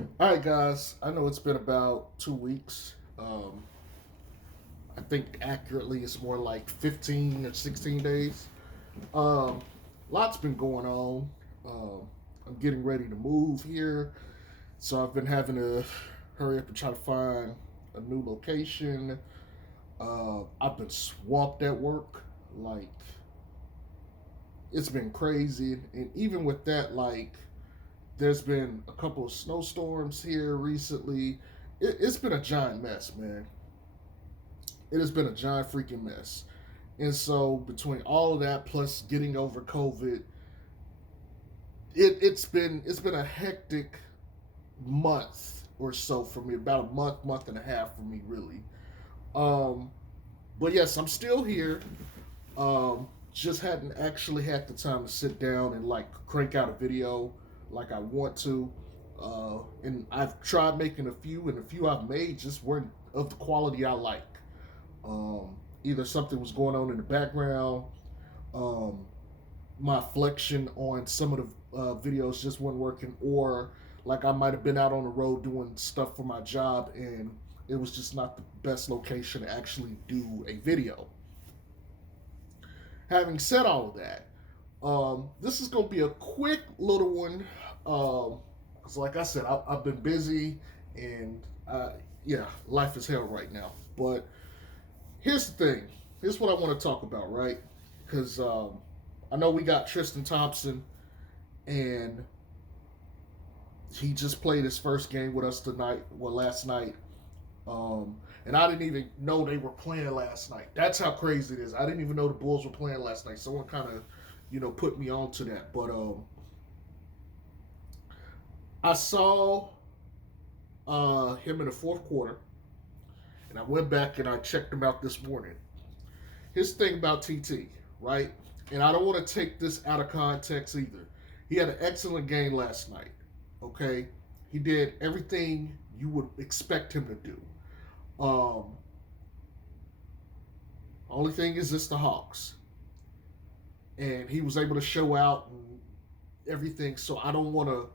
All right, guys. I know it's been about 2 weeks. I think accurately it's more like 15 or 16 days. Um, Lots been going on. I'm getting ready to move here, so I've been having to hurry up and try to find a new location. I've been swamped at work. Like, it's been crazy. And even with that, like, there's been a couple of snowstorms here recently. It's been a giant mess, man. It has been a giant freaking mess. And so between all of that plus getting over COVID, it's been a hectic month or so for me. About a month and a half for me, really. Um, but yes, I'm still here. Just hadn't actually had the time to sit down and like crank out a video like I want to. And I've tried making a few, and a few I've made just weren't of the quality I like. Either something was going on in the background, um, my flexion on some of the videos just wasn't working, or like I might have been out on the road doing stuff for my job and it was just not the best location to actually do a video. Having said all of that, this is going to be a quick little one. Because, like I said, I've been busy and yeah, life is hell right now. But here's the thing. Here's what I want to talk about, right? Because I know we got Tristan Thompson, and he just played his first game with us tonight. Well, last night, and I didn't even know they were playing last night. That's how crazy it is. I didn't even know the Bulls were playing last night. Someone kind of, put me on to that. But I saw him in the fourth quarter, and I went back and I checked him out this morning. His thing about TT, right? And I don't want to take this out of context either. He had an excellent game last night. Okay, he did everything you would expect him to do. Um, Only thing is, it's the Hawks, and he was able to show out and everything. So I don't want to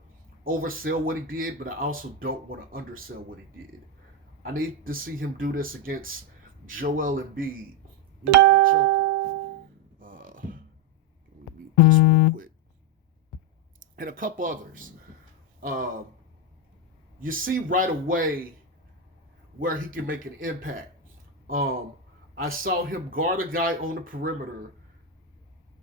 oversell what he did, but I also don't want to undersell what he did. I need to see him do this against Joel Embiid, the Joker. Let me mute this real quick, and a couple others. Um, you see right away where he can make an impact. Um, I saw him guard a guy on the perimeter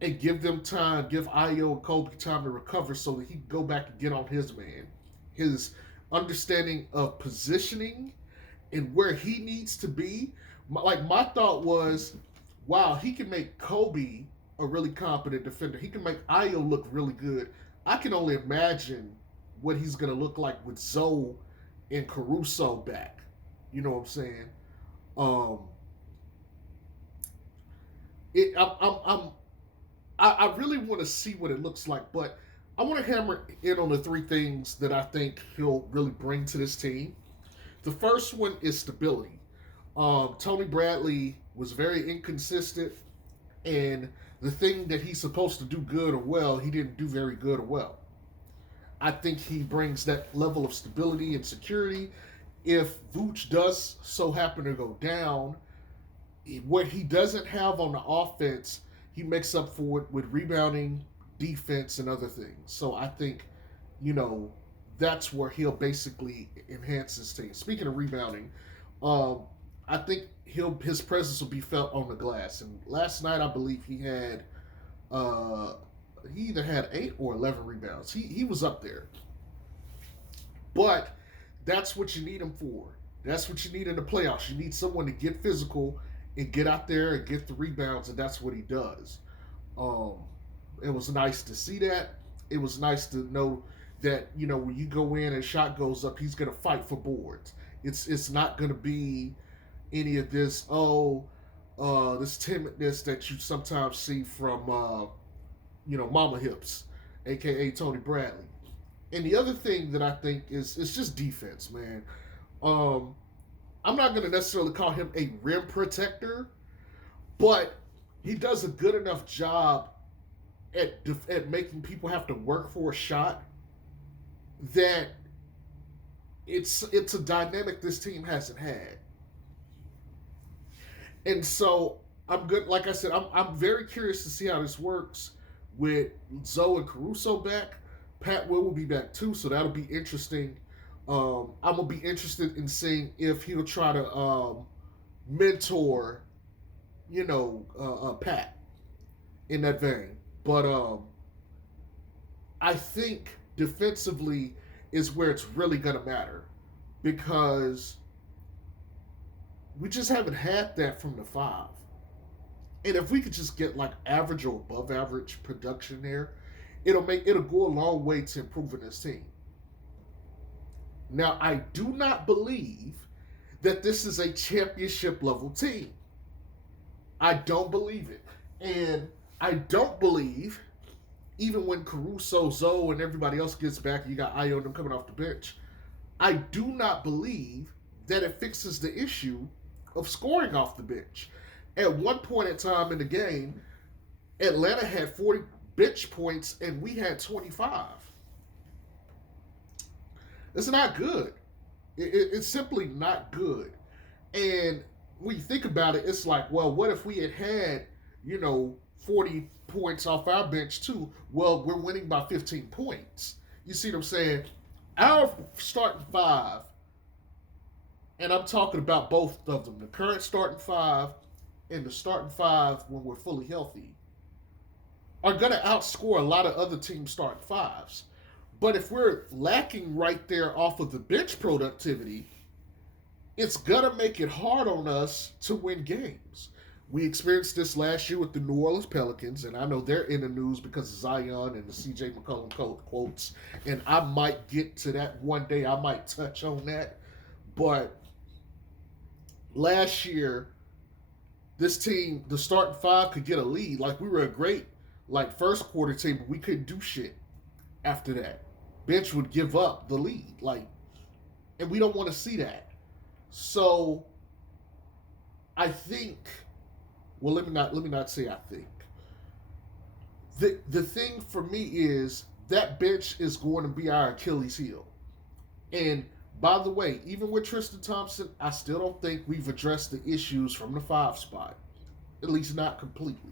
and give them time, give Io and Kobe time to recover so that he can go back and get on his man. His understanding of positioning and where he needs to be. Like, my thought was, wow, he can make Kobe a really competent defender. He can make Io look really good. I can only imagine what he's going to look like with Zoe and Caruso back. You know what I'm saying? Um, it, I really want to see what it looks like, but I want to hammer in on the three things that I think he'll really bring to this team. The first one is stability. Tony Bradley was very inconsistent, and the thing that he's supposed to do good or well, he didn't do very good or well. I think he brings that level of stability and security. If Vooch does so happen to go down, what he doesn't have on the offense, he makes up for it with rebounding, defense, and other things. So I think, you know, that's where he'll basically enhance his team. Speaking of rebounding, um, I think his presence will be felt on the glass. And last night, I believe uh, he either had 8 or 11 rebounds. He was up there, but that's what you need him for. That's what you need in the playoffs. You need someone to get physical and get out there and get the rebounds, and that's what he does. Um, it was nice to see that. It was nice to know that, when you go in and shot goes up, he's going to fight for boards. It's not going to be any of this this timidness that you sometimes see from Mama Hips, aka Tony Bradley. And the other thing that I think is just defense, man. Um, I'm not going to necessarily call him a rim protector, but he does a good enough job at making people have to work for a shot that it's a dynamic this team hasn't had, and so I'm good. Like I said, I'm very curious to see how this works with Zoe and Caruso back. Pat will be back too, so that'll be interesting. I'm gonna be interested in seeing if he'll try to mentor, Pat in that vein. But I think defensively is where it's really gonna matter because we just haven't had that from the five. And if we could just get like average or above average production there, it'll go a long way to improving this team. Now I do not believe that this is a championship level team. I don't believe it. And I don't believe, even when Caruso, Zoe, and everybody else gets back, you got Io and them coming off the bench, I do not believe that it fixes the issue of scoring off the bench. At one point in time in the game, Atlanta had 40 bench points and we had 25. It's not good. It's simply not good. And when you think about it, it's like, well, what if we had, 40 points off our bench too? Well, we're winning by 15 points. You see what I'm saying? Our starting five, and I'm talking about both of them, the current starting five and the starting five when we're fully healthy, are going to outscore a lot of other teams' starting fives. But if we're lacking right there off of the bench productivity, it's going to make it hard on us to win games. We experienced this last year with the New Orleans Pelicans, and I know they're in the news because of Zion and the CJ McCollum quotes, and I might get to that one day. I might touch on that. But last year, this team, the starting five, could get a lead. Like, we were a great, first quarter team, but we couldn't do shit after that. Bench would give up the lead. And we don't want to see that. So I think, well, let me not say I think. The thing for me is that bench is going to be our Achilles heel. And by the way, even with Tristan Thompson, I still don't think we've addressed the issues from the five spot. At least not completely.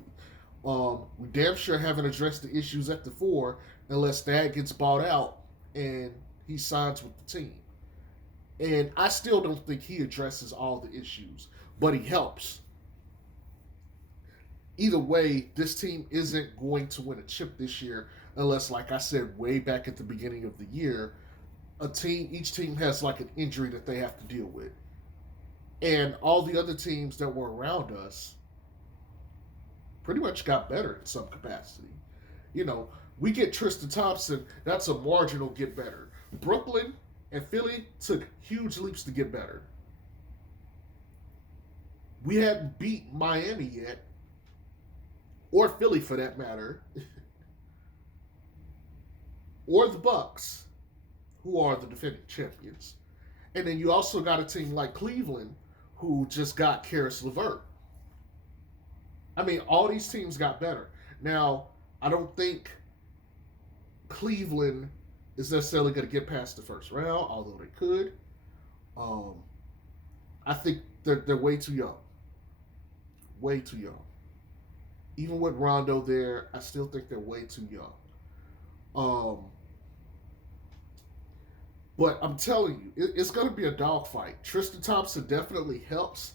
We damn sure haven't addressed the issues at the four unless that gets bought out and he signs with the team. And I still don't think he addresses all the issues, but he helps. Either way, this team isn't going to win a chip this year unless, like I said way back at the beginning of the year, each team has like an injury that they have to deal with. And all the other teams that were around us pretty much got better in some capacity. We get Tristan Thompson, that's a marginal get better. Brooklyn and Philly took huge leaps to get better. We hadn't beat Miami yet, or Philly for that matter, or the Bucks, who are the defending champions. And then you also got a team like Cleveland, who just got Karis LeVert. I mean, all these teams got better. Now, I don't think Cleveland is necessarily going to get past the first round, although they could. I think they're way too young. Way too young. Even with Rondo there, I still think they're way too young. But I'm telling you, it's going to be a dogfight. Tristan Thompson definitely helps,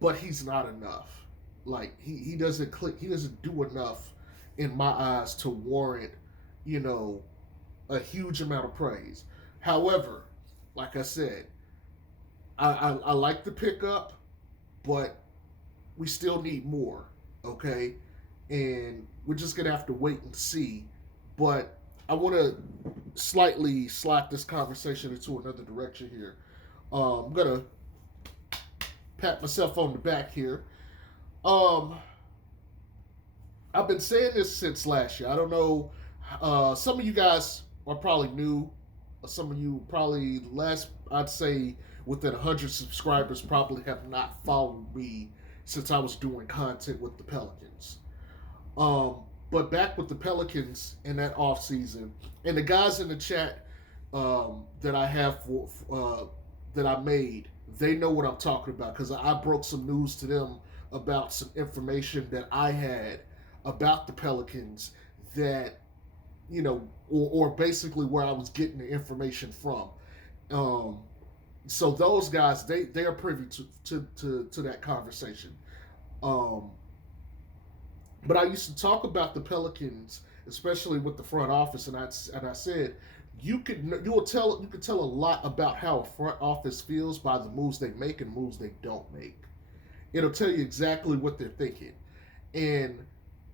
but he's not enough. He doesn't click. He doesn't do enough in my eyes to warrant, a huge amount of praise. However, like I said, I like the pickup, but we still need more. Okay, and we're just gonna have to wait and see. But I want to slightly slap this conversation into another direction here. I'm gonna pat myself on the back here. I've been saying this since last year. I don't know. Some of you guys are probably new. Some of you probably I'd say within 100 subscribers probably have not followed me since I was doing content with the Pelicans. But back with the Pelicans in that off season, and the guys in the chat, that I have that I made, they know what I'm talking about because I broke some news to them about some information that I had about the Pelicans that or basically where I was getting the information from. Um, so those guys, they are privy to that conversation. Um, but I used to talk about the Pelicans, especially with the front office, and I said you could tell a lot about how a front office feels by the moves they make and moves they don't make. It'll tell you exactly what they're thinking, and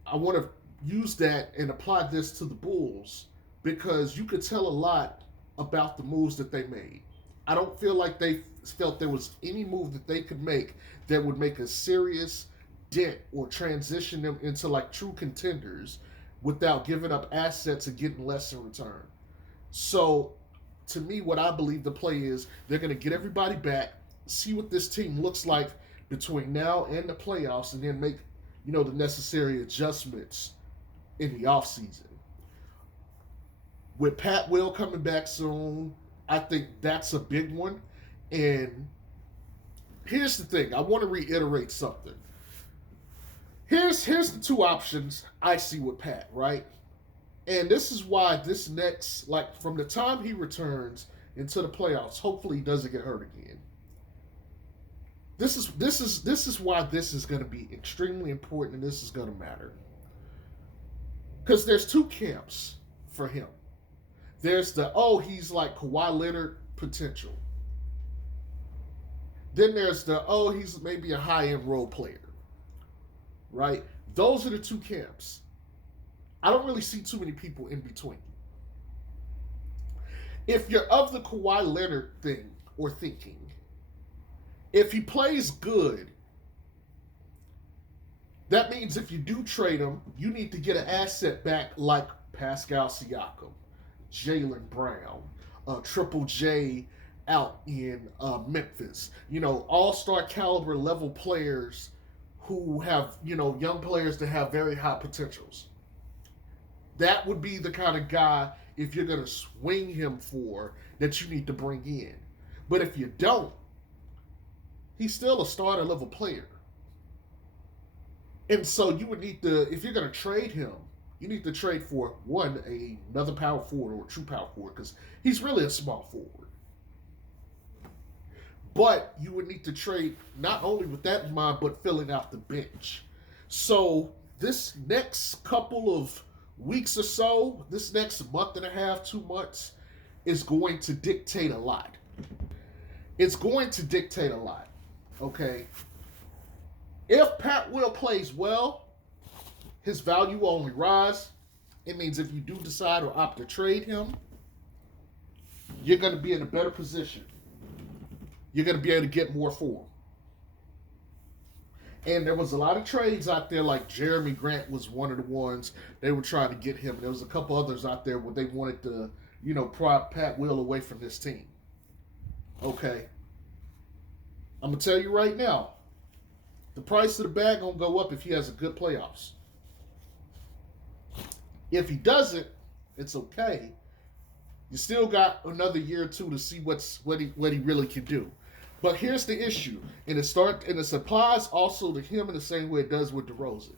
I want to use that and apply this to the Bulls because you could tell a lot about the moves that they made. I don't feel like they felt there was any move that they could make that would make a serious dent or transition them into like true contenders without giving up assets and getting less in return. So, to me, what I believe the play is they're going to get everybody back, see what this team looks like between now and the playoffs, and then make the necessary adjustments in the offseason. With Pat Will coming back soon, I think that's a big one. And here's the thing: I want to reiterate something. Here's the two options I see with Pat, right? And this is why this next, like from the time he returns into the playoffs, hopefully he doesn't get hurt again. This is why this is going to be extremely important and this is going to matter. Because there's two camps for him. There's the he's like Kawhi Leonard potential. Then there's the he's maybe a high end role player. Right? Those are the two camps. I don't really see too many people in between. If you're of the Kawhi Leonard thing or thinking, if he plays good, that means if you do trade him, you need to get an asset back like Pascal Siakam, Jaylen Brown, Triple J out in Memphis. All-star caliber level players who have, young players that have very high potentials. That would be the kind of guy, if you're going to swing him for, that you need to bring in. But if you don't, he's still a starter level player. And so you would need to, if you're going to trade him, you need to trade for another power forward or a true power forward because he's really a small forward. But you would need to trade not only with that in mind, but filling out the bench. So this next couple of weeks or so, this next month and a half, 2 months, is going to dictate a lot. It's going to dictate a lot. Okay? If Pat Will plays well, his value will only rise. It means if you do decide or opt to trade him, you're going to be in a better position. You're going to be able to get more for him. And there was a lot of trades out there, like Jeremy Grant was one of the ones they were trying to get him. There was a couple others out there where they wanted to, pry Pat Will away from this team. Okay. I'm going to tell you right now, the price of the bag going to go up if he has a good playoffs. If he doesn't, it's okay. You still got another year or two to see what he really can do. But here's the issue, and it applies also to him in the same way it does with DeRozan.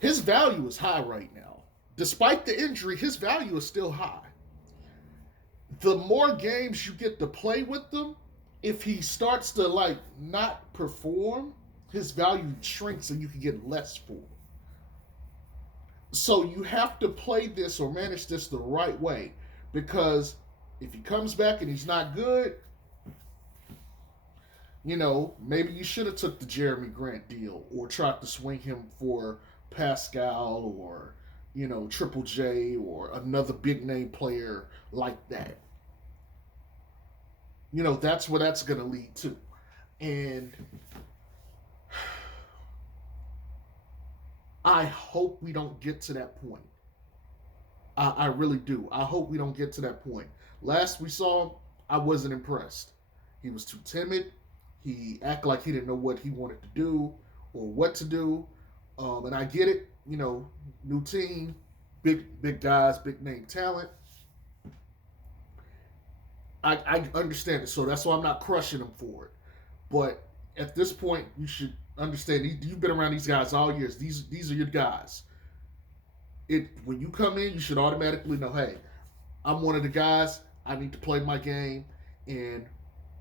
His value is high right now. Despite the injury, his value is still high. The more games you get to play with them, if he starts to not perform, his value shrinks and you can get less for him. So you have to play this or manage this the right way, because if he comes back and he's not good, maybe you should have took the Jeremy Grant deal or tried to swing him for Pascal or, Triple J or another big name player like that. That's where that's going to lead to. And I hope we don't get to that point. I really do. I hope we don't get to that point. Last we saw him, I wasn't impressed. He was too timid. He acted like he didn't know what he wanted to do or what to do. And I get it. New team, big guys, big name talent. I understand it. So that's why I'm not crushing him for it. But at this point, you should understand you've been around these guys all years. These are your guys. It when you come in, you should automatically know, hey, I'm one of the guys. I need to play my game, and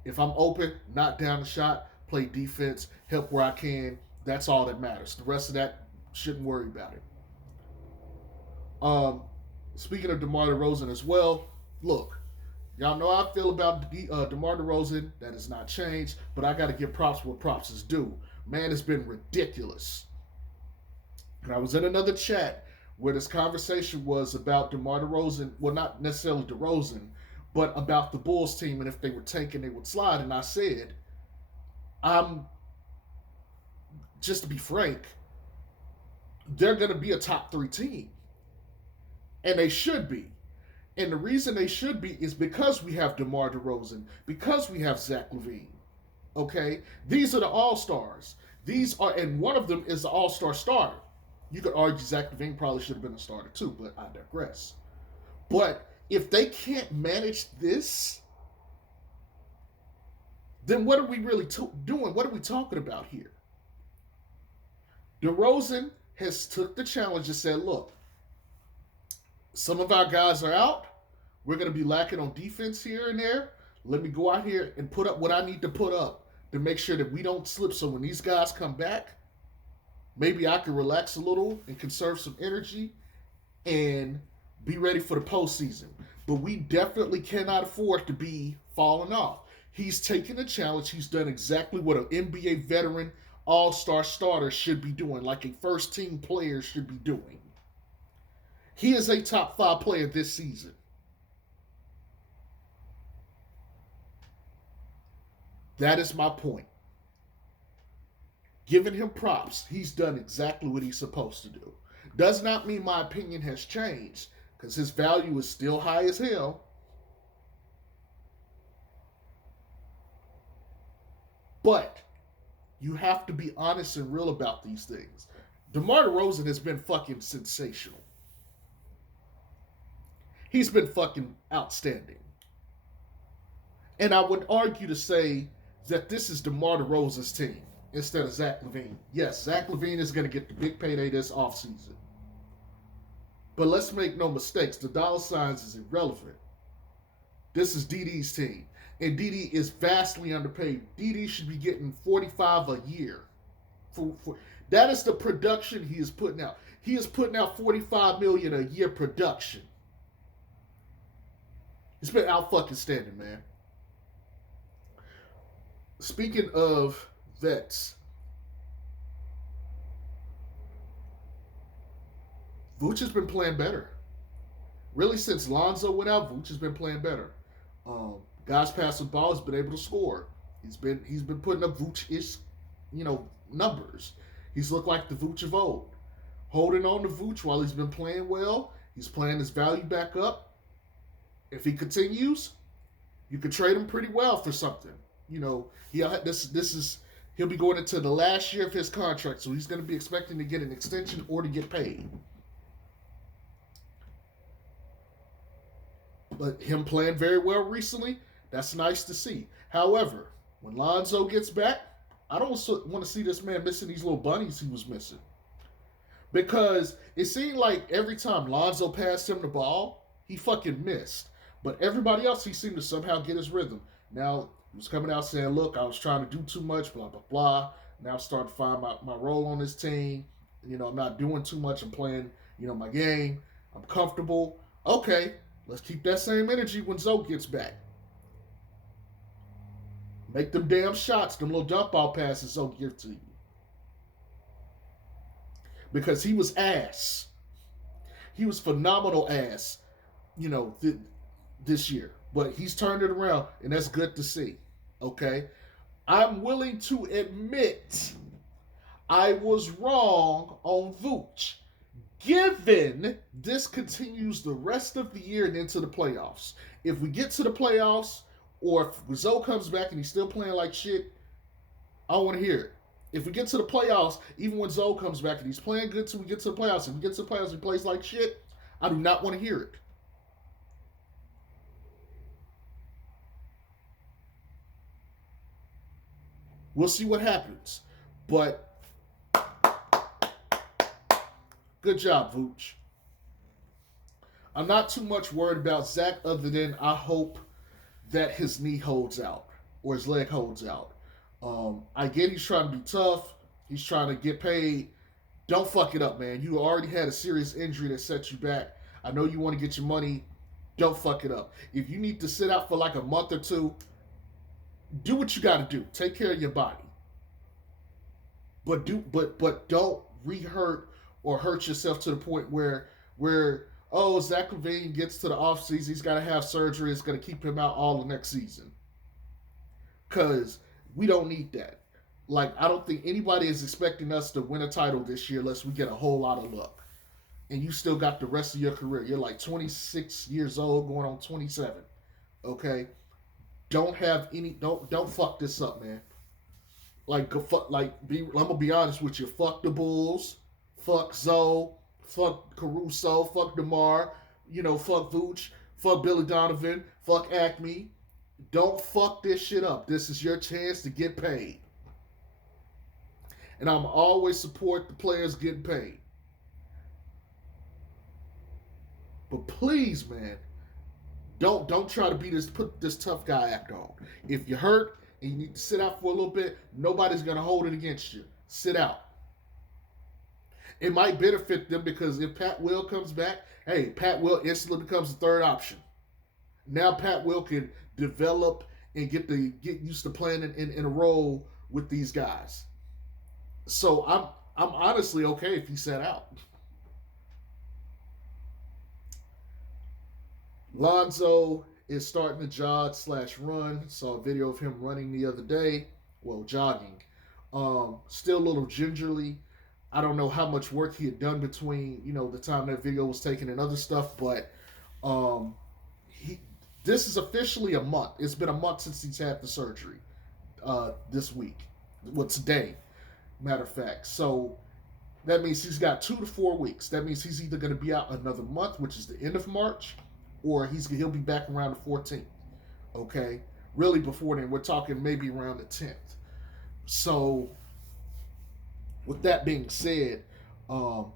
if I'm open, knock down the shot, play defense, help where I can. That's all that matters. The rest of that, shouldn't worry about it. Um, Speaking of DeMar DeRozan as well, look, y'all know how I feel about DeMar DeRozan. That has not changed, but I got to give props where props is due. Man, it's been ridiculous. And I was in another chat where this conversation was about DeMar DeRozan. Well, not necessarily DeRozan, but about the Bulls team and if they were tanking, they would slide. And I said, I'm just to be frank, they're going to be a top 3 team, and they should be. And the reason they should be is because we have DeMar DeRozan, because we have Zach LaVine. Okay, these are the All Stars. These are, and one of them is the All Star starter. You could argue Zach LaVine probably should have been a starter too, but I digress. But if they can't manage this, then what are we really doing? What are we talking about here? DeRozan has took the challenge and said, look, some of our guys are out. We're going to be lacking on defense here and there. Let me go out here and put up what I need to put up to make sure that we don't slip. So when these guys come back, maybe I can relax a little and conserve some energy and be ready for the postseason. But we definitely cannot afford to be falling off. He's taken the challenge. He's done exactly what an NBA veteran all-star starter should be doing, like a first-team player should be doing. He is a top 5 player this season. That is my point. Giving him props, he's done exactly what he's supposed to do. Does not mean my opinion has changed, because his value is still high as hell. But you have to be honest and real about these things. DeMar DeRozan has been fucking sensational. He's been fucking outstanding. And I would argue to say that this is DeMar DeRozan's team instead of Zach LaVine. Yes, Zach LaVine is going to get the big payday this offseason. But let's make no mistakes, the dollar signs is irrelevant. This is DD's team. And DD is vastly underpaid. DD should be getting $45 a year. That is the production he is putting out. He is putting out $45 million a year production. It's been out fucking standing, man. Speaking of vets, Vooch has been playing better. Really, since Lonzo went out, Vooch has been playing better. Guys passing the ball, has been able to score. He's been putting up Vooch-ish, numbers. He's looked like the Vooch of old. Holding on to Vooch while he's been playing well. He's playing his value back up. If he continues, you could trade him pretty well for something. He'll be going into the last year of his contract, so he's going to be expecting to get an extension or to get paid. But him playing very well recently, that's nice to see. However, when Lonzo gets back, I don't want to see this man missing these little bunnies he was missing. Because it seemed like every time Lonzo passed him the ball, he fucking missed. But everybody else, he seemed to somehow get his rhythm. Now, he was coming out saying, look, I was trying to do too much, blah, blah, blah. Now I'm starting to find my role on this team. I'm not doing too much. I'm playing, my game. I'm comfortable. Okay, let's keep that same energy when Zoe gets back. Make them damn shots, them little dump ball passes Zoe gives to you. Because he was ass. He was phenomenal ass, this year. But he's turned it around, and that's good to see. Okay? I'm willing to admit I was wrong on Vooch. Given this continues the rest of the year and into the playoffs. If we get to the playoffs, or if Rizzo comes back and he's still playing like shit, I don't want to hear it. If we get to the playoffs, even when Zoe comes back and he's playing good till we get to the playoffs, if we get to the playoffs and he plays like shit, I do not want to hear it. We'll see what happens. But good job, Vooch. I'm not too much worried about Zach, other than I hope that his knee holds out or his leg holds out. I get he's trying to be tough. He's trying to get paid. Don't fuck it up, man. You already had a serious injury that set you back. I know you want to get your money. Don't fuck it up. If you need to sit out for like a month or two, do what you got to do. Take care of your body. But don't re-hurt or hurt yourself to the point where oh, Zach LaVine gets to the offseason, he's got to have surgery. It's going to keep him out all the next season. Because we don't need that. Like, I don't think anybody is expecting us to win a title this year unless we get a whole lot of luck. And you still got the rest of your career. You're like 26 years old, going on 27. Okay, don't fuck this up, man. I'm gonna be honest with you. Fuck the Bulls, fuck Zoe, fuck Caruso, fuck DeMar, fuck Vooch, fuck Billy Donovan, fuck Acme. Don't fuck this shit up. This is your chance to get paid. And I'm always support the players getting paid. But please, man, don't try to put this tough guy act on. If you're hurt and you need to sit out for a little bit, nobody's gonna hold it against you. Sit out. It might benefit them because if Pat Will comes back, hey, Pat Will instantly becomes the third option. Now Pat Will can develop and get used to playing in a role with these guys. So I'm honestly okay if he sat out. Lonzo is starting to jog/run. Saw a video of him running the other day. Well, jogging. Still a little gingerly. I don't know how much work he had done between the time that video was taken and other stuff, but he this is officially a month. It's been a month since he's had the surgery. This week, today, matter of fact. So that means he's got 2 to 4 weeks. That means he's either going to be out another month, which is the end of March, or he'll be back around the 14th. Okay, really before then, we're talking maybe around the 10th. So, with that being said, I'm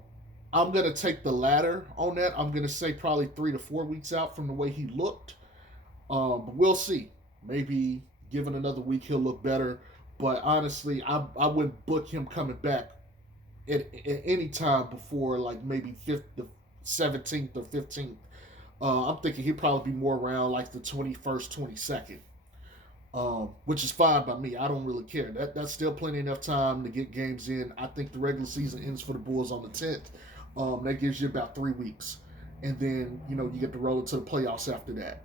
gonna take the latter on that. I'm gonna say probably 3 to 4 weeks out from the way he looked. But we'll see. Maybe given another week, he'll look better. But honestly, I wouldn't book him coming back at any time before like maybe the 17th or 15th. I'm thinking he'd probably be more around like the 21st, 22nd, which is fine by me. I don't really care. That's still plenty enough time to get games in. I think the regular season ends for the Bulls on the 10th. That gives you about 3 weeks, and then you get to roll into the playoffs after that.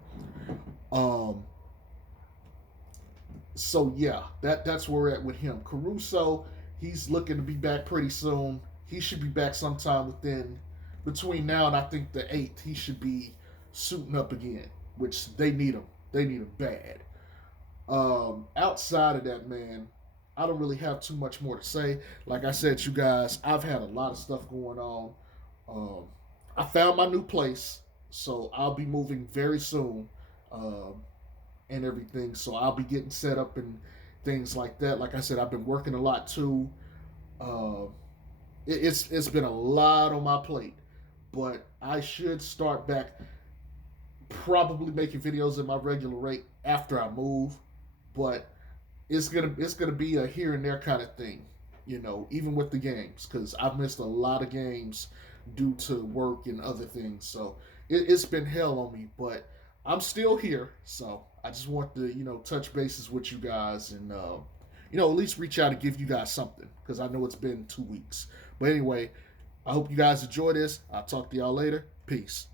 So yeah, that's where we're at with him. Caruso, he's looking to be back pretty soon. He should be back sometime between now and I think the 8th. He should be suiting up again, which they need him. They need him bad. Outside of that, man, I don't really have too much more to say. Like I said, you guys, I've had a lot of stuff going on. I found my new place, so I'll be moving very soon, and everything. So I'll be getting set up and things like that. Like I said, I've been working a lot too. Uh, it's been a lot on my plate, but I should start back probably making videos at my regular rate after I move. But it's gonna be a here and there kind of thing, even with the games, because I've missed a lot of games due to work and other things. So it's been hell on me, but I'm still here. So I just want to touch bases with you guys and at least reach out and give you guys something, because I know it's been 2 weeks. But anyway, I hope you guys enjoy this. I'll talk to y'all later. Peace.